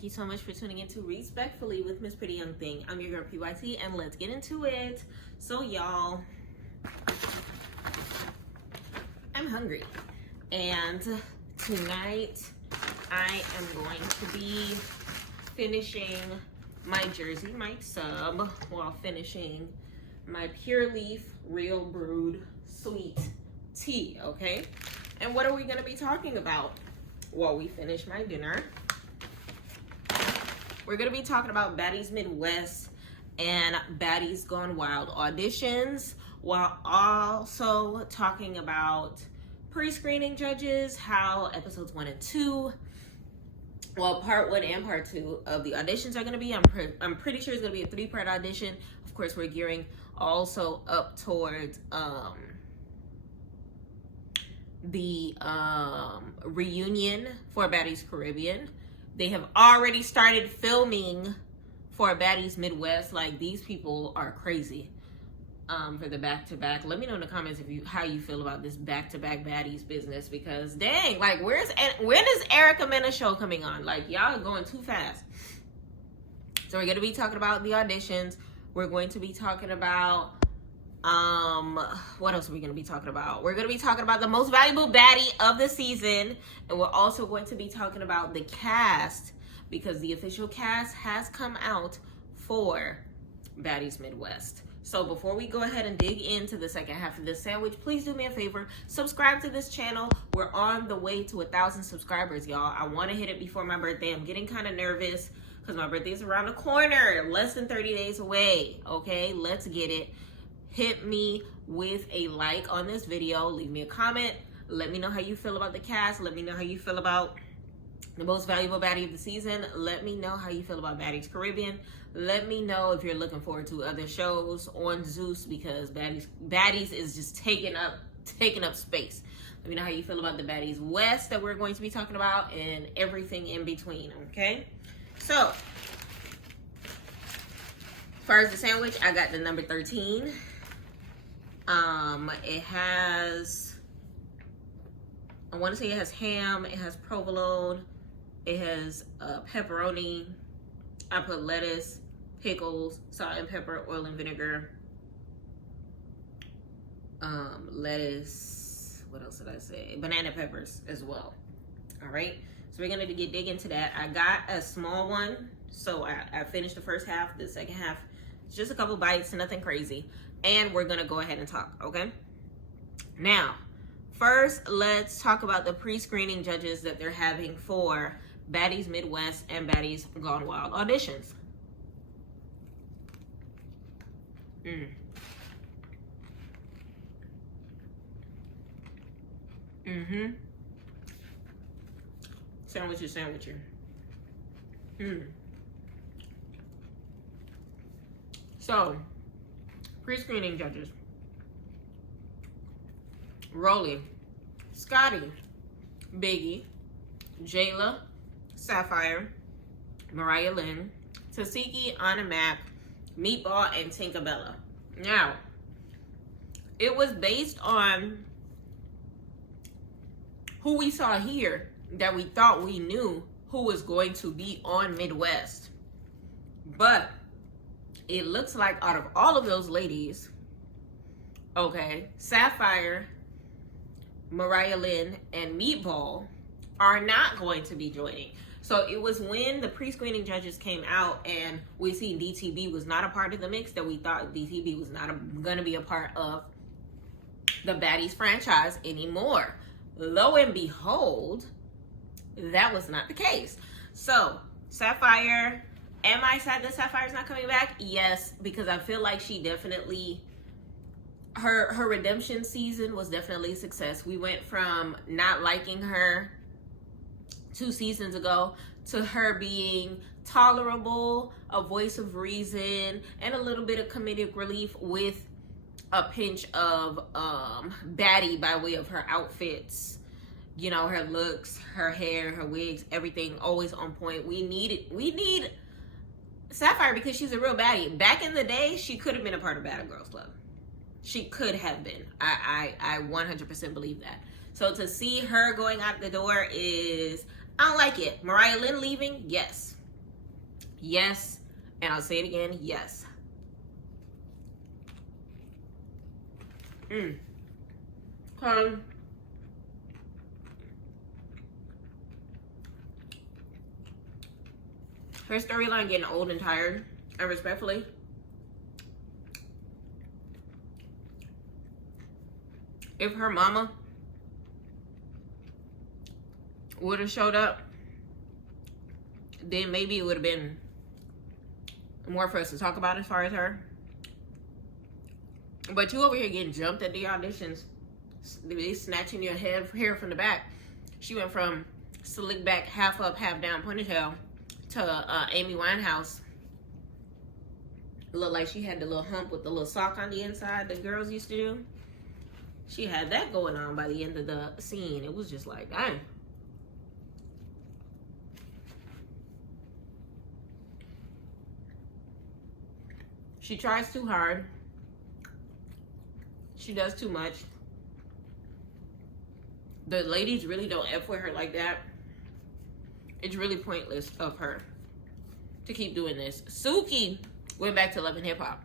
Thank you so much for tuning in to Respectfully with Miss Pretty Young Thing. I'm your girl PYT, and let's get into it. So y'all, I'm hungry, and tonight I am going to be finishing my Jersey Mike sub while finishing my Pure Leaf Real Brewed Sweet Tea, okay? And what are we gonna be talking about while we finish my dinner? We're gonna be talking about Baddies Midwest and Baddies Gone Wild auditions, while also talking about pre-screening judges, how episodes 1 and 2, well, part 1 and part 2 of the auditions are gonna be. I'm pretty sure it's gonna be a 3-part audition. Of course, we're gearing also up towards the reunion for Baddies Caribbean. They have already started filming for Baddies Midwest. Like, these people are crazy for the back-to-back. Let me know in the comments how you feel about this back-to-back Baddies business, because dang, like, when is Erica Mena's show coming on? Like, y'all are going too fast. So we're going to be talking about the auditions. We're going to be talking about what else are we going to be talking about? We're going to be talking about the most valuable baddie of the season, and we're also going to be talking about the cast, because the official cast has come out for Baddies Midwest. So before we go ahead and dig into the second half of this sandwich, please do me a favor, subscribe to this channel. We're on the way to 1,000 subscribers, y'all. I want to hit it before my birthday. I'm getting kind of nervous because my birthday is around the corner, less than 30 days away. Okay, let's get it. Hit me with a like on this video. Leave me a comment. Let me know how you feel about the cast. Let me know how you feel about the most valuable baddie of the season. Let me know how you feel about Baddies Caribbean. Let me know if you're looking forward to other shows on Zeus, because Baddies is just taking up space. Let me know how you feel about the Baddies West that we're going to be talking about, and everything in between, okay? So, as far as the sandwich, I got the number 13. It has, I want to say it has ham, it has provolone, it has pepperoni. I put lettuce, pickles, salt and pepper, oil and vinegar, lettuce, what else did I say? Banana peppers as well. All right, so we're gonna dig into that. I got a small one, so I finished the first half. The second half, it's just a couple bites, nothing crazy. And we're gonna go ahead and talk, okay? Now, first, let's talk about the pre-screening judges that they're having for Baddies Midwest and Baddies Gone Wild auditions. Sandwicher. So, pre-screening judges: Rolly, Scotty, Biggie, Jayla, Sapphire, Mariah Lynn, Tasiki, Anna Mac, Meatball, and Tinkerbella. Now, it was based on who we saw here that we thought we knew who was going to be on Midwest. But it looks like out of all of those ladies, okay, Sapphire, Mariah Lynn, and Meatball are not going to be joining. So it was when the pre-screening judges came out and we seen DTV was not a part of the mix that we thought DTV was not going to be a part of the Baddies franchise anymore. Lo and behold, that was not the case. So Sapphire, am I sad that Sapphire's not coming back? Yes, because I feel like she definitely, her redemption season was definitely a success. We went from not liking her 2 seasons ago to her being tolerable, a voice of reason, and a little bit of comedic relief with a pinch of baddie by way of her outfits, you know, her looks, her hair, her wigs, everything always on point. We need Sapphire because she's a real baddie. Back in the day, she could have been a part of Bad Girls Club. She could have been. I 100% believe that. So to see her going out the door is, I don't like it. Mariah Lynn leaving, yes. Yes. And I'll say it again, yes. Her storyline getting old and tired, and respectfully, if her mama would have showed up, then maybe it would have been more for us to talk about as far as her. But you over here getting jumped at the auditions, they snatching your hair from the back. She went from slick back, half up, half down ponytail to Amy Winehouse. Looked like she had the little hump with the little sock on the inside that girls used to do. She had that going on by the end of the scene. It was just like, dang. She tries too hard. She does too much. The ladies really don't F with her like that. It's really pointless of her to keep doing this. Suki went back to Love and Hip Hop.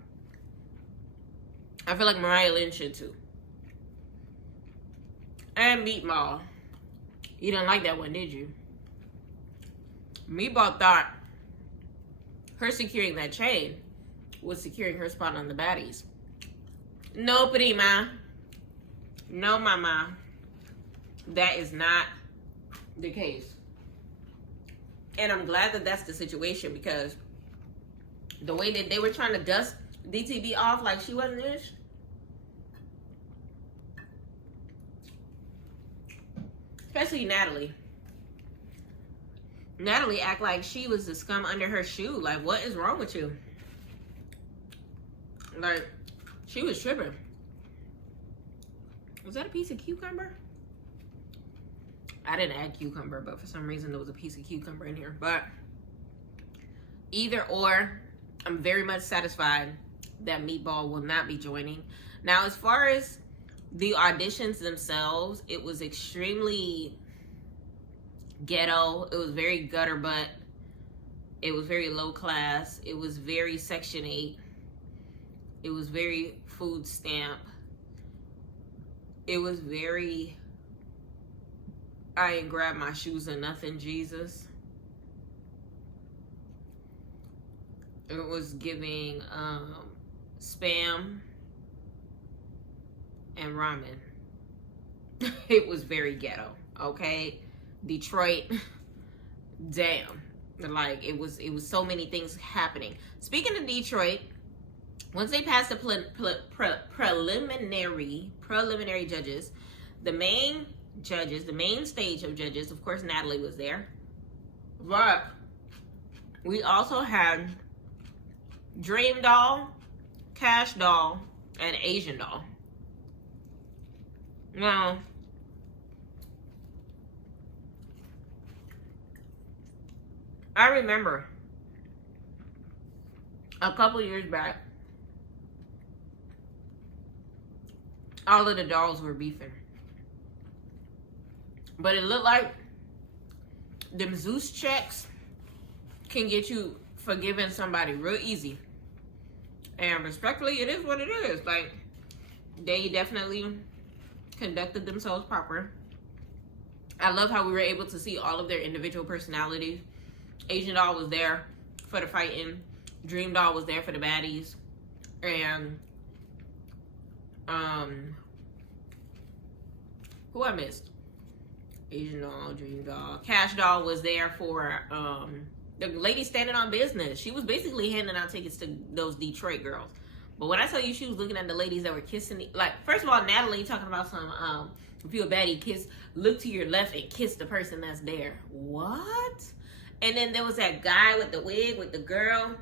I feel like Mariah Lynn should too. And Meatball. You didn't like that one, did you? Meatball thought her securing that chain was securing her spot on the Baddies. No, prima. No, mama. That is not the case. And I'm glad that that's the situation, because the way that they were trying to dust DTV off like she wasn't ish. Especially Natalie. Natalie act like she was the scum under her shoe. Like, what is wrong with you? Like, she was tripping. Was that a piece of cucumber? I didn't add cucumber, but for some reason there was a piece of cucumber in here. But either or, I'm very much satisfied that Meatball will not be joining. Now, as far as the auditions themselves, it was extremely ghetto. It was very gutter butt. It was very low class. It was very Section 8. It was very food stamp. It was very, I ain't grab my shoes or nothing, Jesus. It was giving Spam and ramen. It was very ghetto, okay? Detroit, damn. Like, it was so many things happening. Speaking of Detroit, once they passed the preliminary judges, the main stage of judges, of course, Natalie was there. But we also had Dream Doll, Cash Doll, and Asian Doll. Now, I remember a couple years back, all of the dolls were beefing. But it looked like them Zeus checks can get you forgiving somebody real easy. And respectfully, it is what it is. Like, they definitely conducted themselves proper. I love how we were able to see all of their individual personalities. Asian Doll was there for the fighting. Dream Doll was there for the baddies. And who I missed? Asian Doll, Dream Doll. Cash Doll was there for the lady standing on business. She was basically handing out tickets to those Detroit girls. But when I tell you she was looking at the ladies that were kissing, like, first of all, Natalie talking about some, if you're a baddie, look to your left and kiss the person that's there. What? And then there was that guy with the wig with the girl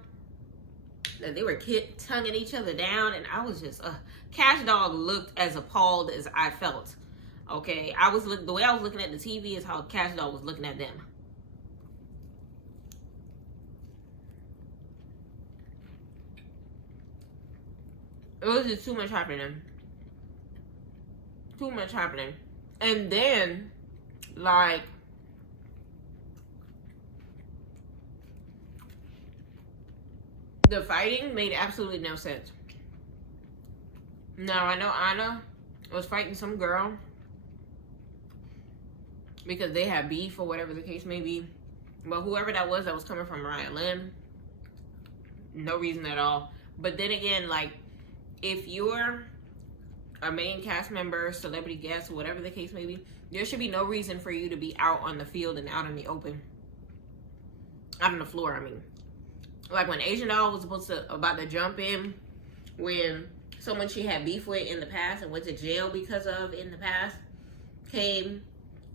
that they were tonguing each other down, and I was just, Cash Doll looked as appalled as I felt. Okay, the way I was looking at the TV is how Cash Doll was looking at them. It was just too much happening. Too much happening. And then, like, The fighting made absolutely no sense. Now, I know Anna was fighting some girl because they had beef or whatever the case may be. But whoever that was coming from Mariah Lynn, no reason at all. But then again, like, if you're a main cast member, celebrity guest, whatever the case may be, there should be no reason for you to be out on the field and out in the open. Out on the floor, I mean. Like when Asian Doll was about to jump in when someone she had beef with in the past and went to jail because of in the past came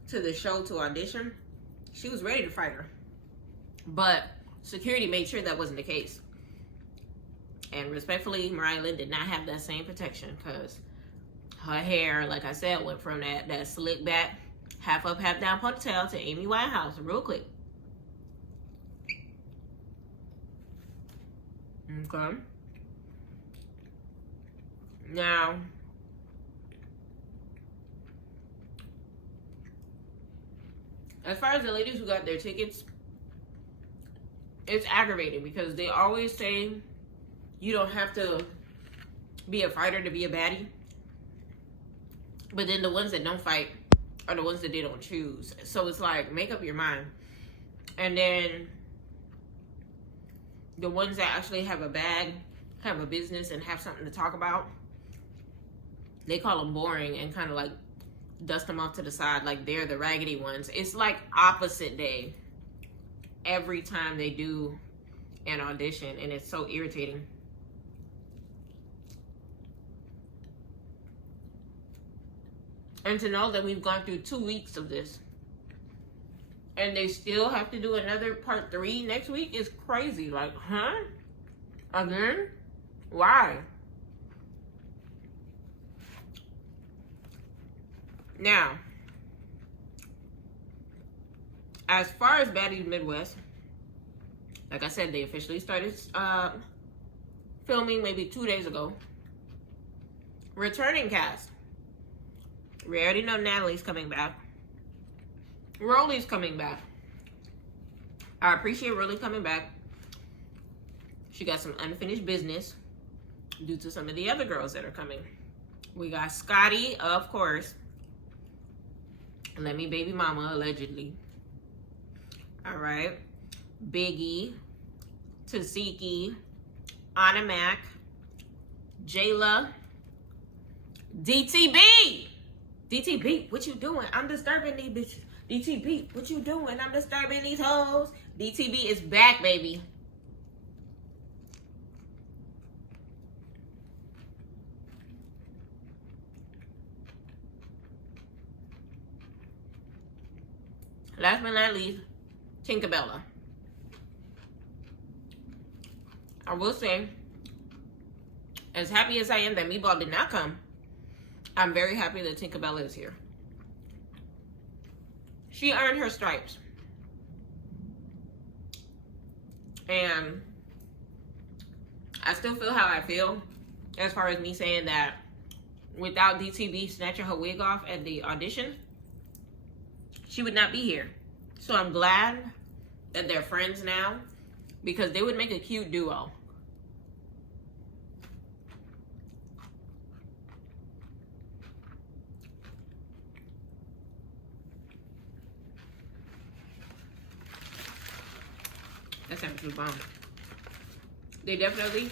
to the show to audition, she was ready to fight her. But security made sure that wasn't the case. And respectfully, Mariah Lynn did not have that same protection because her hair, like I said, went from that slick back, half up, half down ponytail to Amy Winehouse real quick. Okay. Now, as far as the ladies who got their tickets, it's aggravating because they always say you don't have to be a fighter to be a baddie. But then the ones that don't fight are the ones that they don't choose. So it's like, make up your mind. And then the ones that actually have a bag, have a business, and have something to talk about, they call them boring and kind of like dust them off to the side like they're the raggedy ones. It's like opposite day every time they do an audition, and it's so irritating. And to know that we've gone through 2 weeks of this and they still have to do another part 3 next week is crazy. Like, huh? Again? Why? Now, as far as Baddies Midwest, like I said, they officially started filming maybe 2 days ago. Returning cast. We already know Natalie's coming back. Rolly's coming back. I appreciate Rolly coming back. She got some unfinished business due to some of the other girls that are coming. We got Scotty, of course. Let Me Baby Mama, allegedly. All right. Biggie, Tasiki, Anna Mac, Jayla, DTB. DTB, what you doing? I'm disturbing these bitches. DTB, what you doing? I'm disturbing these hoes. DTB is back, baby. Last but not least, Tinkerbella. I will say, as happy as I am that Meatball did not come, I'm very happy that Tinkerbella is here. She earned her stripes. And I still feel how I feel as far as me saying that without DTV snatching her wig off at the audition, she would not be here. So I'm glad that they're friends now because they would make a cute duo. That's absolute bomb. They definitely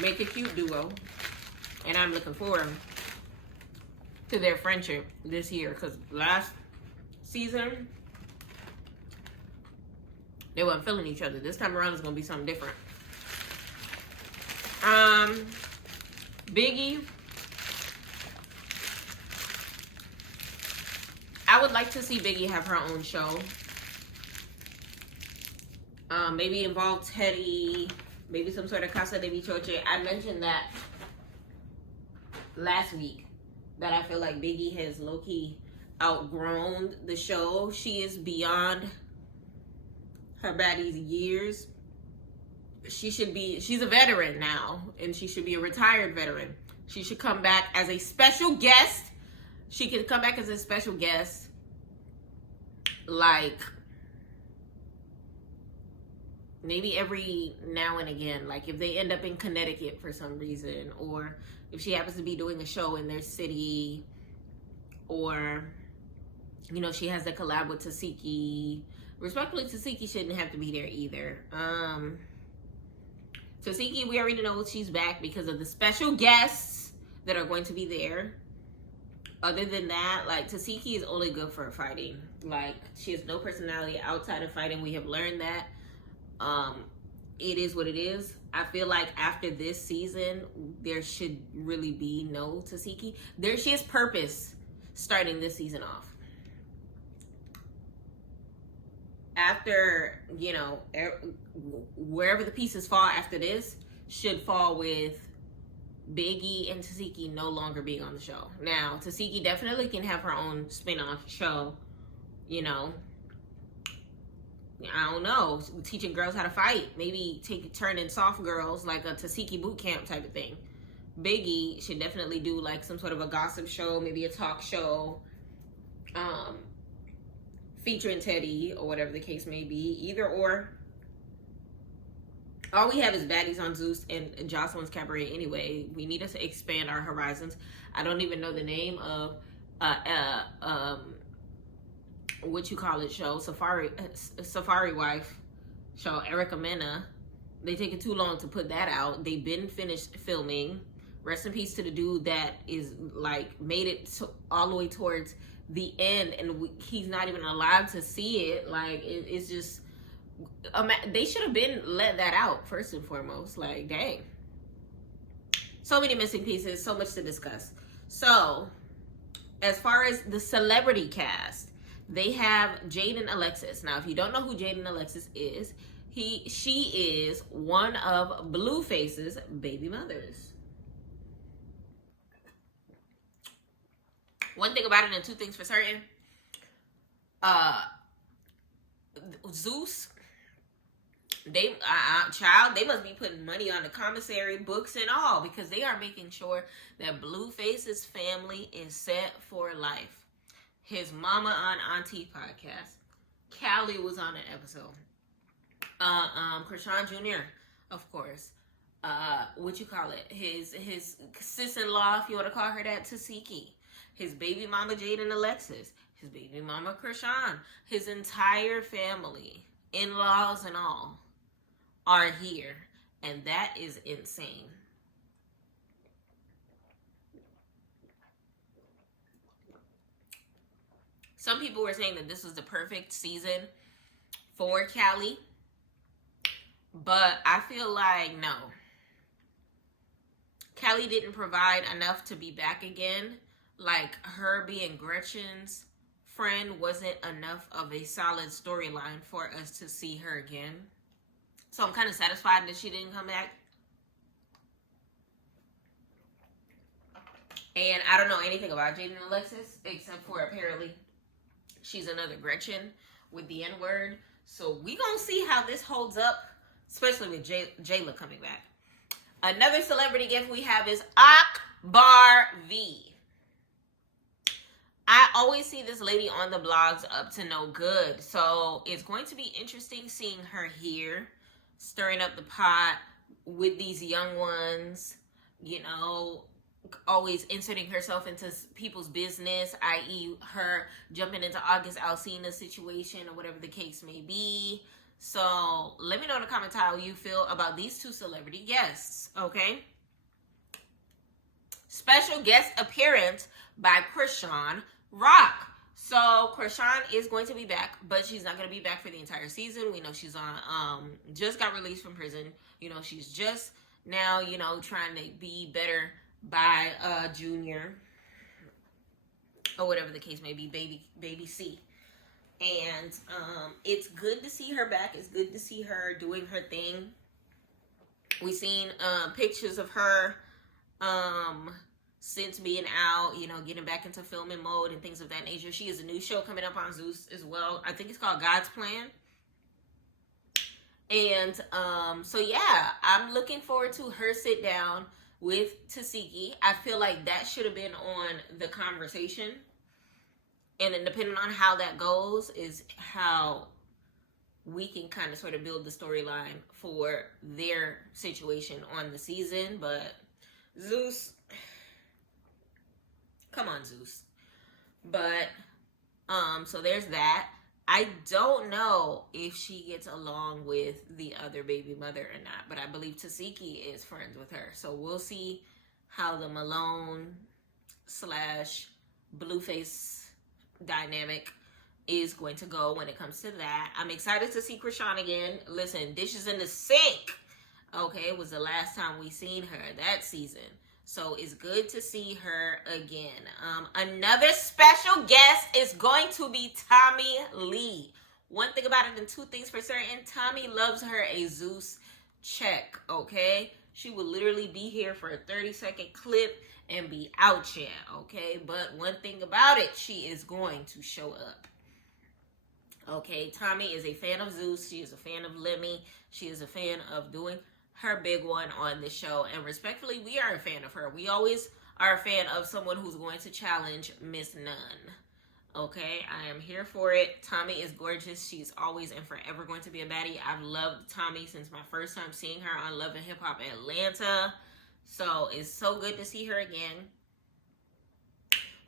make a cute duo. And I'm looking forward to their friendship this year. Because last season, they weren't feeling each other. This time around, it's going to be something different. Biggie. I would like to see Biggie have her own show. Maybe involve Teddy, maybe some sort of Casa de Bichoche. I mentioned that last week, that I feel like Biggie has low-key outgrown the show. She is beyond her Baddies years. She's a veteran now, and she should be a retired veteran. She should come back as a special guest. She can come back as a special guest, like maybe every now and again, like if they end up in Connecticut for some reason, or if she happens to be doing a show in their city, or you know, she has a collab with Tasiki. Respectfully, Tasiki shouldn't have to be there either. Tasiki, we already know she's back because of the special guests that are going to be there. Other than that, like, Tasiki is only good for fighting. Like, she has no personality outside of fighting. We have learned that. It is what it is. I feel like after this season, there should really be no Tasiki. She has purpose starting this season off. After, you know, wherever the pieces fall after this should fall with Biggie and Tasiki no longer being on the show. Now, Tasiki definitely can have her own spin-off show, you know. I don't know, teaching girls how to fight. Maybe turn in soft girls, like a Tasiki boot camp type of thing. Biggie should definitely do like some sort of a gossip show, maybe a talk show, featuring Teddy or whatever the case may be. Either or. All we have is Baddies on Zeus and Jocelyn's Cabaret anyway. We need to expand our horizons. I don't even know the name of what you call it show, Safari Wife show, Erica Mena. They take it too long to put that out. They've been finished filming. Rest in peace to the dude that is like made it all the way towards the end, and he's not even alive to see it. Like it's just, they should have been let that out first and foremost. Like, dang, so many missing pieces, so much to discuss. So as far as the celebrity cast, they have Jaden Alexis. Now, if you don't know who Jaden Alexis is, she is one of Blueface's baby mothers. One thing about it, and two things for certain. Zeus, they must be putting money on the commissary books and all, because they are making sure that Blueface's family is set for life. His Mama on Auntie podcast, Callie was on an episode. Krishan Jr., of course. What you call it? His sis-in-law, if you want to call her that, Tasiki. His baby mama, Jaden Alexis. His baby mama, Krishan. His entire family, in-laws and all, are here. And that is insane. Some people were saying that this was the perfect season for Callie. But I feel like, no. Callie didn't provide enough to be back again. Like, her being Gretchen's friend wasn't enough of a solid storyline for us to see her again. So I'm kind of satisfied that she didn't come back. And I don't know anything about Jaden Alexis, except for apparently she's another Gretchen with the N-word. So we gonna see how this holds up, especially with Jayla coming back. Another celebrity gift we have is Akbar V. I always see this lady on the blogs up to no good. So it's going to be interesting seeing her here, stirring up the pot with these young ones, you know, always inserting herself into people's business, i.e. her jumping into August Alsina's situation or whatever the case may be. So let me know in the comments how you feel about these two celebrity guests, okay? Special guest appearance by Krishan Rock. So Krishan is going to be back, but she's not going to be back for the entire season. We know she's on, just got released from prison. You know, she's just now, you know, trying to be better by Junior or whatever the case may be, baby C. And it's good to see her back. It's good to see her doing her thing. We've seen pictures of her since being out, you know, getting back into filming mode and things of that nature. She has a new show coming up on Zeus as well. I think it's called God's Plan. And so yeah, I'm looking forward to her sit down with Tasiki. I feel like that should have been on the conversation. And then depending on how that goes is how we can kind of sort of build the storyline for their situation on the season. But Zeus, come on, Zeus. But so there's that. I don't know if she gets along with the other baby mother or not, but I believe Tasiki is friends with her. So we'll see how the Malone / Blueface dynamic is going to go when it comes to that. I'm excited to see Krishan again. Listen, dishes in the sink. Okay, it was the last time we seen her that season. So it's good to see her again. Another special guest is going to be Tommy Lee. One thing about it and two things for certain, Tommy loves her a Zeus check, okay? She will literally be here for a 30-second clip and be out here, okay? But one thing about it, she is going to show up. Okay, Tommy is a fan of Zeus. She is a fan of Lemmy. She is a fan of doing her big one on the show, and respectfully, we are a fan of her. We always are a fan of someone who's going to challenge Miss Nunn. Okay, I am here for it. Tommy is gorgeous. She's always and forever going to be a baddie. I've loved Tommy since my first time seeing her on Love and Hip Hop Atlanta, so it's so good to see her again.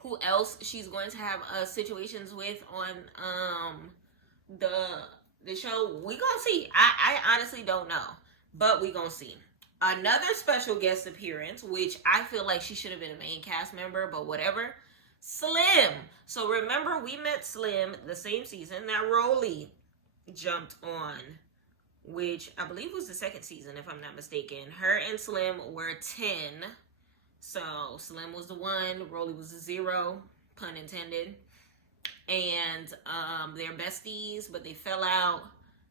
Who else she's going to have situations with on the show? We gonna see. I honestly don't know. But we gonna see. Another special guest appearance, which I feel like she should have been a main cast member, but whatever. Slim. So remember, we met Slim the same season that Rolly jumped on, which I believe was the second season, if I'm not mistaken. Her and Slim were 10. So Slim was the 1, Rolly was the 0, pun intended. And they're besties, but they fell out,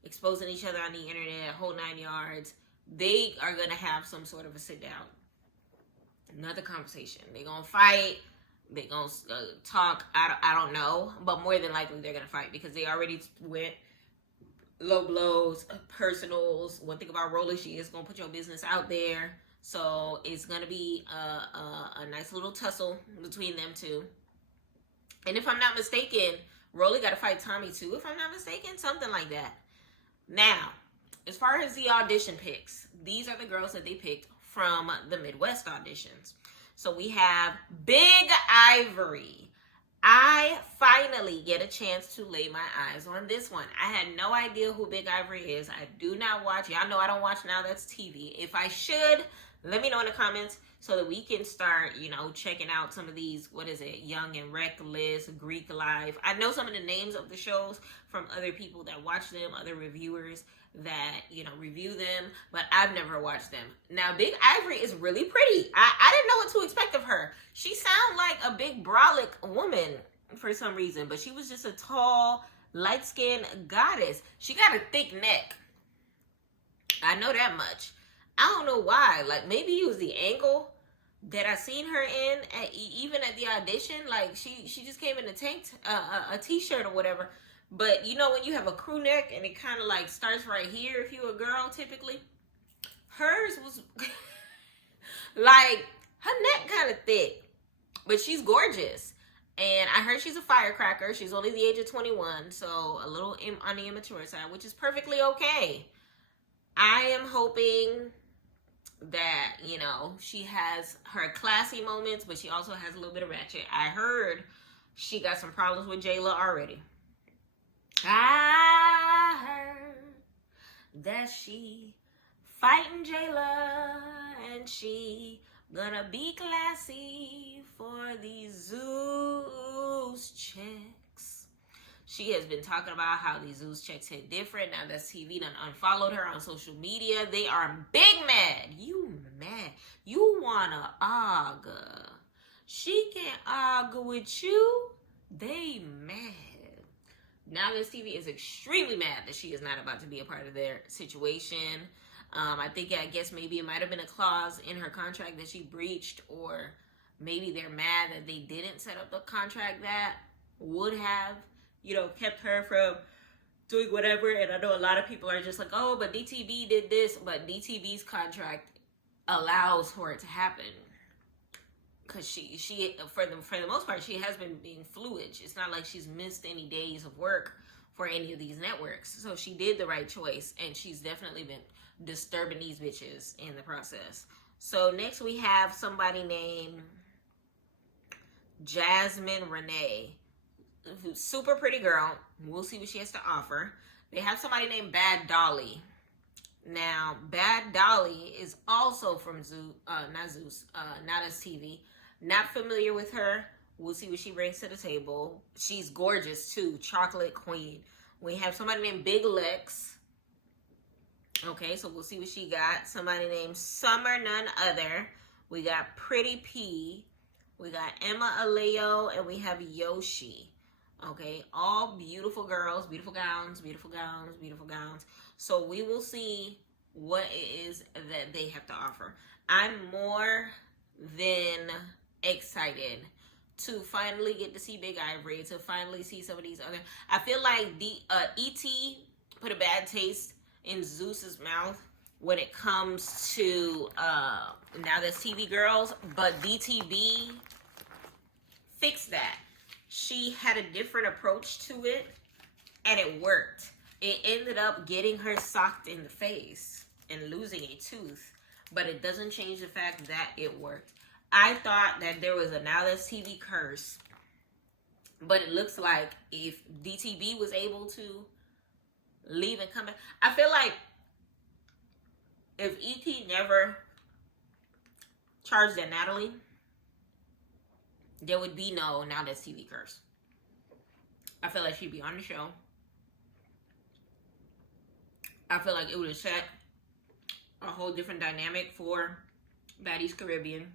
exposing each other on the internet, whole 9 yards. They are going to have some sort of a sit down. Another conversation. They're going to fight. They're going to talk. I don't know. But more than likely, they're going to fight because they already went low blows, personals. One thing about Rolly, she is going to put your business out there. So it's going to be a nice little tussle between them two. And if I'm not mistaken, Rolly got to fight Tommy too, if I'm not mistaken. Something like that. Now, as far as the audition picks, these are the girls that they picked from the Midwest auditions. So we have Big Ivory. I finally get a chance to lay my eyes on this one. I had no idea who Big Ivory is. I do not watch. Y'all know I don't watch Now That's TV. If I should, let me know in the comments so that we can start, checking out some of these, Young and Reckless, Greek Life. I know some of the names of the shows from other people that watch them, other reviewers that, review them, but I've never watched them. Now, Big Ivory is really pretty. I didn't know what to expect of her. She sounded like a big brolic woman for some reason, but she was just a tall, light-skinned goddess. She got a thick neck. I know that much. I don't know why. Like, maybe it was the angle that I seen her in, even at the audition. Like, she just came in a t-shirt or whatever. But, when you have a crew neck and it kind of, like, starts right here if you're a girl, typically. Hers was, like, her neck kind of thick. But she's gorgeous. And I heard she's a firecracker. She's only the age of 21. So, a little on the immature side, which is perfectly okay. I am hoping that, she has her classy moments, but she also has a little bit of ratchet. I heard she got some problems with Jayla already. I heard that she fighting Jayla and she gonna be classy for these Zeus checks. She has been talking about how these Zeus checks hit different. Now that TV done unfollowed her on social media. They are big mad. You mad. You wanna argue. She can't argue with you. They mad. Now this TV is extremely mad that she is not about to be a part of their situation. I guess maybe it might have been a clause in her contract that she breached, or maybe they're mad that they didn't set up the contract that would have, kept her from doing whatever. And I know a lot of people are just like, oh, but DTV did this. But DTV's contract allows for it to happen. Because she for the most part, she has been being fluid. It's not like she's missed any days of work for any of these networks. So she did the right choice, and she's definitely been disturbing these bitches in the process. So next we have somebody named Jasmine Renee, who's super pretty girl. We'll see what she has to offer. They have somebody named Bad Dolly. Now, Bad Dolly is also from not TV. Not familiar with her. We'll see what she brings to the table. She's gorgeous too. Chocolate queen. We have somebody named Big Lex. Okay, so we'll see what she got. Somebody named Summer None Other. We got Pretty P. We got Emma Aleo, and we have Yoshi. Okay, all beautiful girls, beautiful gowns, beautiful gowns, beautiful gowns. So we will see what it is that they have to offer. I'm more than excited to finally get to see Big Ivory, to finally see some of these other. I feel like the E.T. put a bad taste in Zeus's mouth when it comes to Now That's TV girls, but DTV fixed that. She had a different approach to it, and it worked. It ended up getting her socked in the face and losing a tooth, but it doesn't change the fact that it worked. I thought that there was a Now That's TV curse, but it looks like if DTV was able to leave and come back, I feel like if E.T. never charged at Natalie, there would be no Now That's TV curse. I feel like she'd be on the show. I feel like it would have set a whole different dynamic for Baddies Caribbean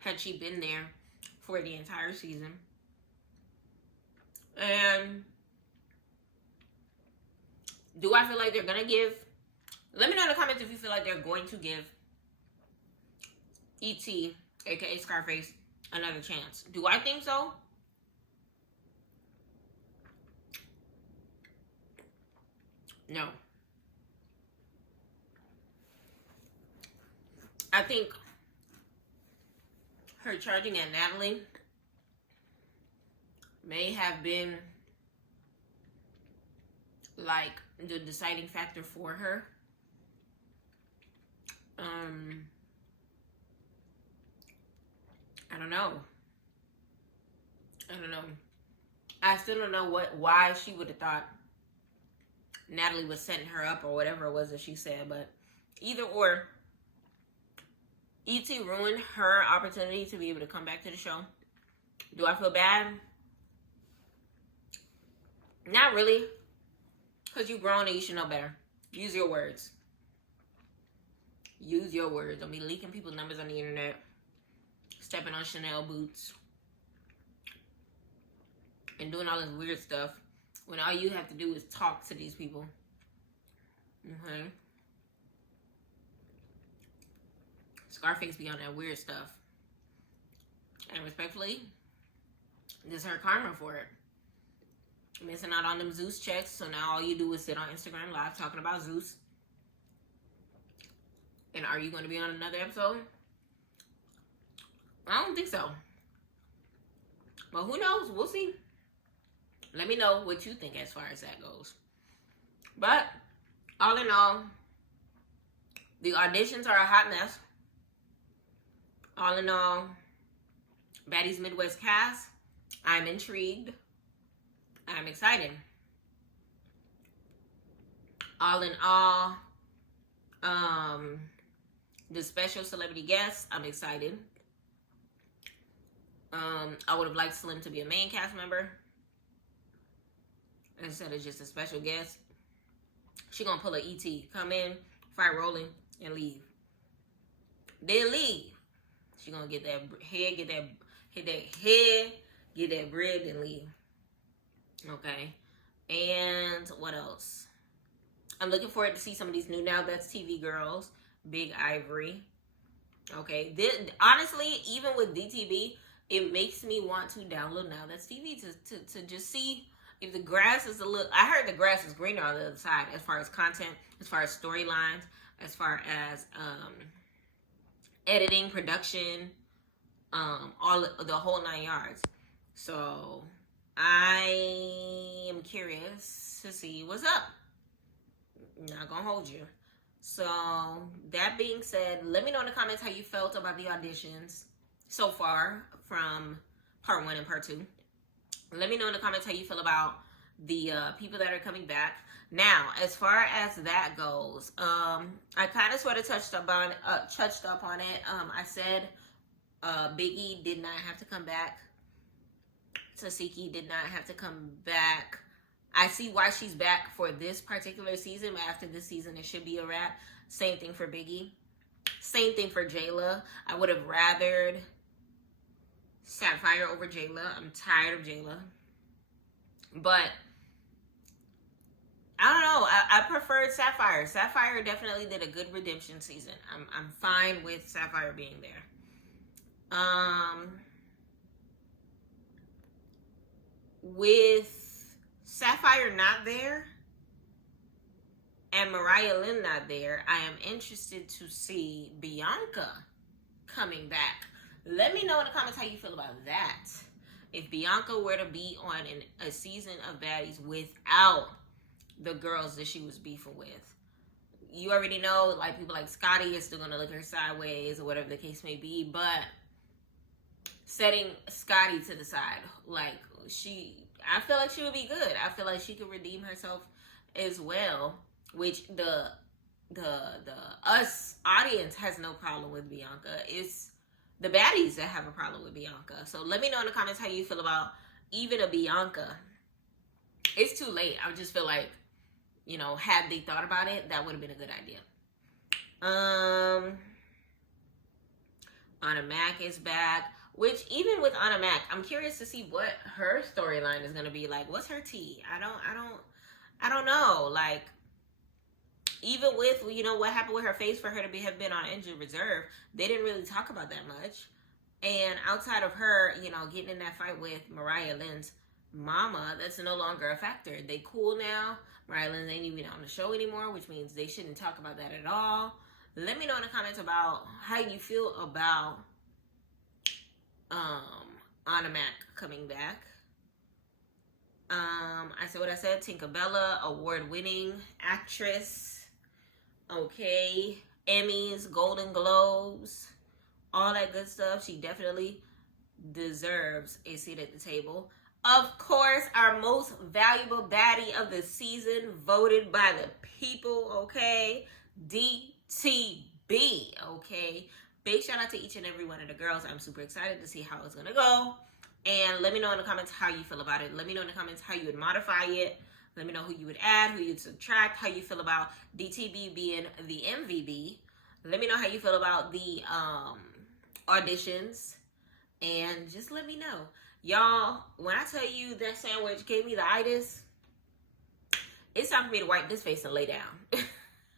had she been there for the entire season. And do I feel like they're gonna give? Let me know in the comments if you feel like they're going to give E.T., aka Scarface, another chance. Do I think so? No. I think her charging at Natalie may have been like the deciding factor for her. I don't know. I still don't know why she would have thought Natalie was setting her up or whatever it was that she said, but either or, E.T. ruined her opportunity to be able to come back to the show. Do I feel bad? Not really, because you've grown and you should know better. Use your words. Use your words. Don't be leaking people's numbers on the internet, stepping on Chanel boots, and doing all this weird stuff when all you have to do is talk to these people. Okay? Scarface be on that weird stuff. And respectfully, this is her karma for it. Missing out on them Zeus checks, so now all you do is sit on Instagram Live talking about Zeus. And are you going to be on another episode? I don't think so. But who knows? We'll see. Let me know what you think as far as that goes. But all in all, the auditions are a hot mess. All in all, Baddies Midwest cast, I'm intrigued. I'm excited. All in all, the special celebrity guest, I'm excited. I would have liked Slim to be a main cast member instead of just a special guest. She gonna pull a ET, come in, fire rolling, and leave. Then leave. She gonna get that head, get that bread, and leave. Okay. And what else? I'm looking forward to see some of these new Now That's TV girls. Big Ivory. Okay. Honestly, even with DTV, it makes me want to download Now That's TV to just see if the grass is I heard the grass is greener on the other side as far as content, as far as storylines, as far as editing, production, all the whole 9 yards. So I am curious to see what's up. Not gonna hold you. So that being said, let me know in the comments how you felt about the auditions so far from part 1 and part 2. Let me know in the comments how you feel about the people that are coming back. Now, as far as that goes, I kind of sort of touched up on it. I said Biggie did not have to come back. Tasiki did not have to come back. I see why she's back for this particular season, but after this season, it should be a wrap. Same thing for Biggie. Same thing for Jayla. I would have rathered Sapphire over Jayla. I'm tired of Jayla. But I don't know. I preferred Sapphire. Sapphire definitely did a good redemption season. I'm fine with Sapphire being there. With Sapphire not there and Mariah Lynn not there, I am interested to see Bianca coming back. Let me know in the comments how you feel about that. If Bianca were to be on a season of Baddies without the girls that she was beefing with. You already know, like, people like Scotty is still going to look at her sideways or whatever the case may be, but setting Scotty to the side, like, I feel like she would be good. I feel like she could redeem herself as well, which the us audience has no problem with Bianca. It's the baddies that have a problem with Bianca. So let me know in the comments how you feel about even a Bianca. It's too late. I just feel like, you know, had they thought about it, that would have been a good idea. Anna Mac is back. Which, even with Anna Mac, I'm curious to see what her storyline is going to be like. What's her tea? I don't know. Like, even with, you know, what happened with her face for her to have been on injured reserve, they didn't really talk about that much. And outside of her, you know, getting in that fight with Mariah Lynn's mama, that's no longer a factor. They cool now. Mariah Lynn ain't even on the show anymore, which means they shouldn't talk about that at all. Let me know in the comments about how you feel about Anna Mac coming back. I said what I said. Tinkerbella, award-winning actress. Okay. Emmys, Golden Globes, all that good stuff. She definitely deserves a seat at the table. Of course, our most valuable baddie of the season, voted by the people, okay? DTB, okay? Big shout out to each and every one of the girls. I'm super excited to see how it's going to go. And let me know in the comments how you feel about it. Let me know in the comments how you would modify it. Let me know who you would add, who you'd subtract, how you feel about DTB being the MVP. Let me know how you feel about the auditions. And just let me know. Y'all, when I tell you that sandwich gave me the itis, it's time for me to wipe this face and lay down.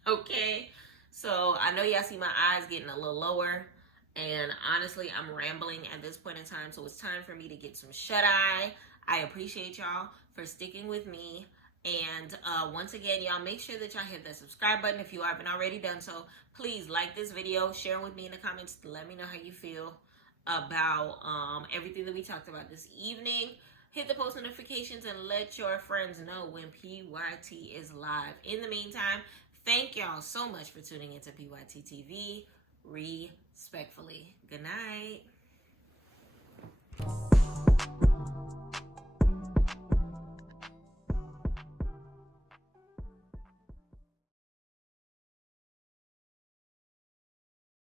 Okay? So I know y'all see my eyes getting a little lower. And honestly, I'm rambling at this point in time. So it's time for me to get some shut-eye. I appreciate y'all for sticking with me. And once again, y'all, make sure that y'all hit that subscribe button if you haven't already done so. Please like this video. Share with me in the comments. Let me know how you feel about everything that we talked about this evening. Hit the post notifications and let your friends know when PYT is live. In the meantime, thank y'all so much for tuning into PYT TV. Respectfully. Good night.